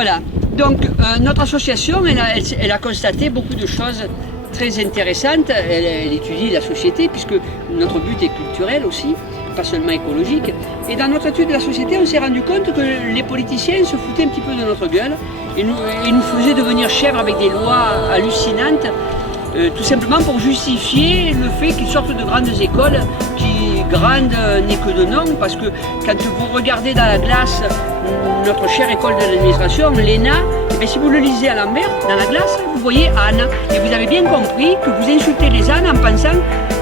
Voilà. Donc notre association, elle a constaté beaucoup de choses très intéressantes. Elle étudie la société, puisque notre but est culturel aussi, pas seulement écologique. Et dans notre étude de la société, on s'est rendu compte que les politiciens se foutaient un petit peu de notre gueule et nous faisaient devenir chèvres avec des lois hallucinantes, tout simplement pour justifier le fait qu'ils sortent de grandes écoles, qui grandes n'est que de nom, parce que quand vous regardez dans la glace notre chère école de l'administration, l'ENA, eh si vous le lisez à l'envers, dans la glace, vous voyez Anne. Et vous avez bien compris que vous insultez les ânes en pensant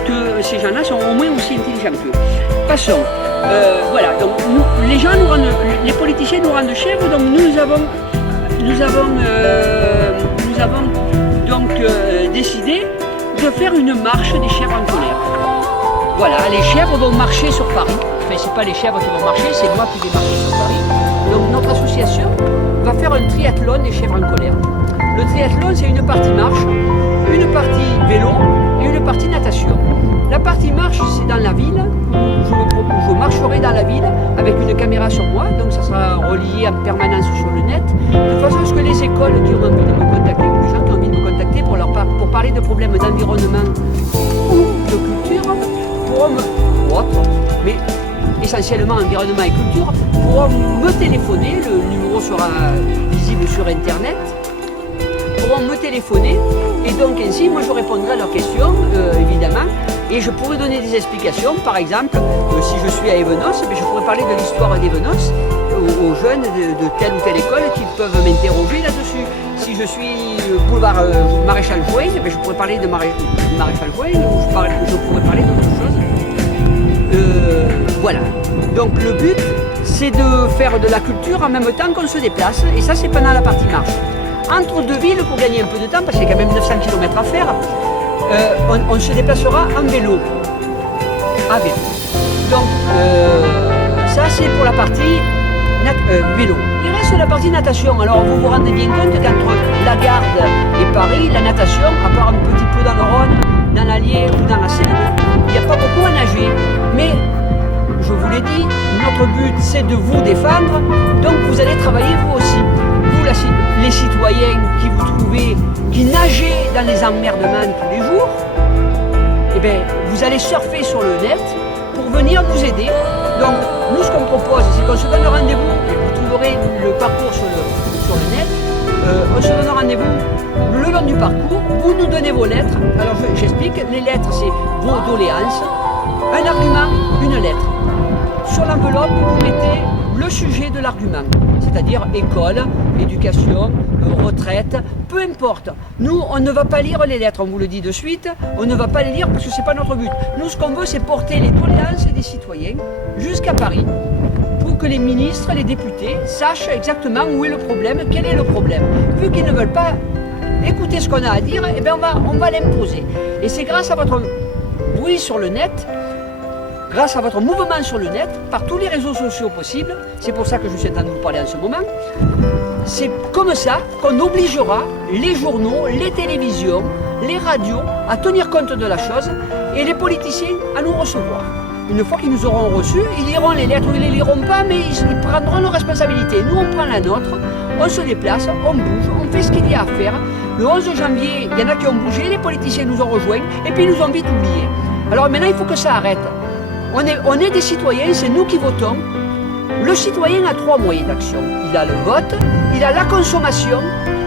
que ces gens-là sont au moins aussi intelligents qu'eux. Passons. Voilà, donc les politiciens nous rendent chèvres, donc nous avons donc décidé de faire une marche des chèvres en colère. Voilà, les chèvres vont marcher sur Paris. Enfin, c'est pas les chèvres qui vont marcher, c'est moi qui vais marcher sur Paris. Donc notre association va faire un triathlon des chèvres en colère. Le triathlon, c'est une partie marche, une partie vélo et une partie natation. La partie marche, c'est dans la ville. Je marcherai dans la ville avec une caméra sur moi, donc ça sera relié en permanence sur le net, de façon à ce que les écoles qui ont envie de me contacter, ou les gens qui ont envie de me contacter pour parler de problèmes d'environnement ou de culture, ou autre, mais essentiellement environnement et culture, pourront me téléphoner, le numéro sera visible sur internet, pourront me téléphoner, et donc ainsi moi je répondrai à leurs questions, évidemment, et je pourrais donner des explications. Par exemple, si je suis à Évenos, je pourrais parler de l'histoire d'Évenos aux jeunes de telle ou telle école qui peuvent m'interroger là-dessus. Si je suis boulevard Maréchal Jouin, je pourrais parler de Maréchal Jouin, ou je pourrais parler d'autres choses. Voilà. Donc le but, c'est de faire de la culture en même temps qu'on se déplace, et ça c'est pendant la partie marche. Entre deux villes, pour gagner un peu de temps, parce qu'il y a quand même 900 km à faire, on se déplacera en vélo. À vélo. Donc ça c'est pour la partie vélo. Il reste la partie natation. Alors vous vous rendez bien compte qu'entre la Garde et Paris, la natation, à part un petit peu dans le Rhône, dans l'Allier ou dans la Seine, il n'y a pas beaucoup à nager. Mais je vous l'ai dit, notre but c'est de vous défendre, donc vous allez travailler vous aussi. Vous, les citoyens qui vous trouvez, qui nagez dans les emmerdements tous les jours, eh bien, vous allez surfer sur le net pour venir nous aider. Donc, nous, ce qu'on propose, c'est qu'on se donne rendez-vous, et vous trouverez le parcours sur le net, on se donne rendez-vous le long du parcours, vous nous donnez vos lettres. Alors, j'explique, les lettres, c'est vos doléances, un argument, une lettre. Sur l'enveloppe, vous mettez le sujet de l'argument, c'est-à-dire école, éducation, retraite, peu importe. Nous, on ne va pas lire les lettres, on vous le dit de suite, on ne va pas les lire parce que ce n'est pas notre but. Nous, ce qu'on veut, c'est porter les doléances des citoyens jusqu'à Paris pour que les ministres, les députés sachent exactement où est le problème, quel est le problème. Vu qu'ils ne veulent pas écouter ce qu'on a à dire, eh bien on va l'imposer. Et c'est grâce à votre bruit sur le net, grâce à votre mouvement sur le net, par tous les réseaux sociaux possibles, c'est pour ça que je suis en train de vous parler en ce moment, c'est comme ça qu'on obligera les journaux, les télévisions, les radios à tenir compte de la chose et les politiciens à nous recevoir. Une fois qu'ils nous auront reçus, ils liront les lettres ou ils ne les liront pas, mais ils prendront leurs responsabilités. Nous, on prend la nôtre, on se déplace, on bouge, on fait ce qu'il y a à faire. Le 11 janvier, il y en a qui ont bougé, les politiciens nous ont rejoints et puis ils nous ont vite oubliés. Alors maintenant, il faut que ça arrête. On est des citoyens, c'est nous qui votons. Le citoyen a 3 moyens d'action. Il a le vote, il a la consommation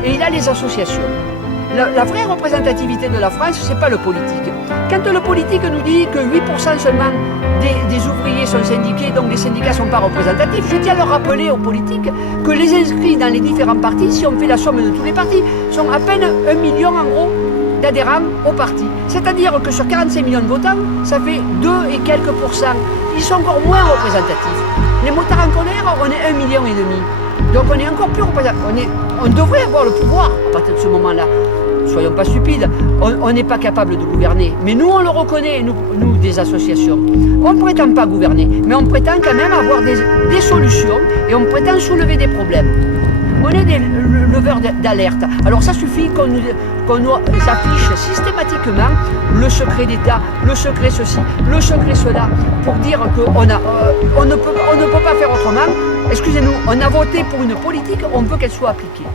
et il a les associations. La vraie représentativité de la France, ce n'est pas le politique. Quand le politique nous dit que 8% seulement des ouvriers sont syndiqués, donc les syndicats ne sont pas représentatifs, je tiens à leur rappeler aux politiques que les inscrits dans les différents partis, si on fait la somme de tous les partis, sont à peine 1 million en gros d'adhérents au parti. C'est-à-dire que sur 45 millions de votants, ça fait 2 et quelques pourcents. Ils sont encore moins représentatifs. Les motards en colère, on est 1,5 million. Donc on est encore plus représentatif. On devrait avoir le pouvoir à partir de ce moment-là. Soyons pas stupides, on n'est pas capable de gouverner. Mais nous, on le reconnaît, nous des associations. On ne prétend pas gouverner, mais on prétend quand même avoir des solutions et on prétend soulever des problèmes. On est des leveurs d'alerte. Alors ça suffit qu'on nous affiche systématiquement le secret d'État, le secret ceci, le secret cela, pour dire qu'on on ne peut pas faire autrement. Excusez-nous, on a voté pour une politique, on veut qu'elle soit appliquée.